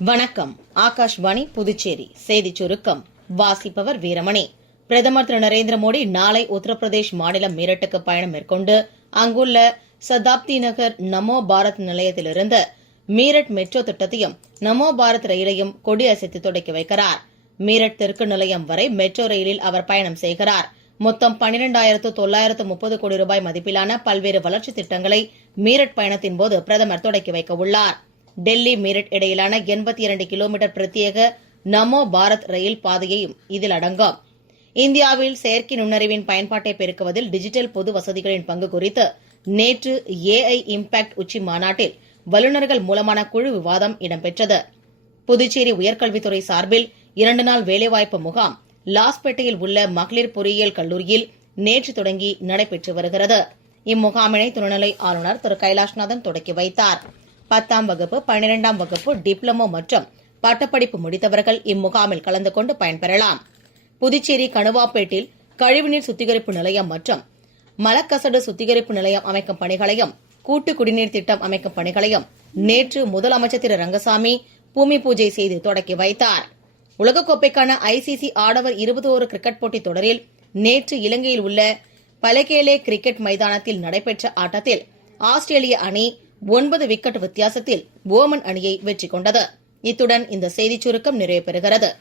வணக்கம். ஆகாஷ்வாணி புதுச்சேரி செய்திச் சுருக்கம் வாசிப்பவர் வீரமணி. பிரதமர் திரு நரேந்திர மோடி நாளை உத்தரப்பிரதேஷ் மாநிலம் மீரட்டுக்கு பயணம் மேற்கொண்டு அங்குள்ள சதாப்தி நகர் நமோ பாரத் நிலையத்திலிருந்து மீரட் மெட்ரோ திட்டத்தையும் நமோ பாரத் ரயிலையும் கொடியசைத்து தொடக்கி வைக்கிறார். மீரட் தெற்கு நிலையம் வரை மெட்ரோ ரயிலில் அவர் பயணம் செய்கிறார். மொத்தம் 12,930 கோடி ரூபாய் மதிப்பிலான பல்வேறு வளர்ச்சித் திட்டங்களை மீரட் பயணத்தின் போது பிரதமர் தொடக்கி வைக்க உள்ளார். டெல்லி மீரட் இடையிலான 82 கிலோமீட்டர் பிரத்யேக நமோ பாரத் ரயில் பாதையையும் இதில் அடங்கும். இந்தியாவில் செயற்கை நுண்ணறிவின் பயன்பாட்டை பெருக்குவதில் டிஜிட்டல் பொது வசதிகளின் பங்கு குறித்து நேற்று AI இம்பாக்ட் உச்சி மாநாட்டில் வல்லுநர்கள் மூலமான குழு விவாதம் இடம்பெற்றது. புதுச்சேரி உயர்கல்வித்துறை சார்பில் 2 நாள் வேலைவாய்ப்பு முகாம் லாஸ்பேட்டையில் உள்ள மகளிர் பொறியியல் கல்லூரியில் நேற்று தொடங்கி நடைபெற்று வருகிறது. இம்முகாமினை துணைநிலை ஆளுநர் திரு கைலாஷ்நாதன் தொடக்கி வைத்தார். 10ஆம் வகுப்பு 12ஆம் வகுப்பு டிப்ளமோ மற்றும் பட்டப்படிப்பு முடித்தவர்கள் இம்முகாமில் கலந்து கொண்டு பயன்பெறலாம். புதுச்சேரி கணுவாப்பேட்டில் கழிவுநீர் சுத்திகரிப்பு நிலையம் மற்றும் மலக்கசடு சுத்திகரிப்பு நிலையம் அமைக்கும் பணிகளையும் கூட்டு குடிநீர் திட்டம் அமைக்கும் பணிகளையும் நேற்று முதலமைச்சர் திரு ரங்கசாமி பூமி பூஜை செய்து தொடக்கி வைத்தார். உலகக்கோப்பைக்கான ICC ஆடவர் 21 கிரிக்கெட் போட்டித் தொடரில் நேற்று இலங்கையில் உள்ள பலகேலே கிரிக்கெட் மைதானத்தில் நடைபெற்ற ஆட்டத்தில் ஆஸ்திரேலிய அணி 9 விக்கெட் வித்தியாசத்தில் ஓமன் அணியை வெற்றி கொண்டது. இத்துடன் இந்த செய்திச் சுருக்கம் நிறைவு பெறுகிறது.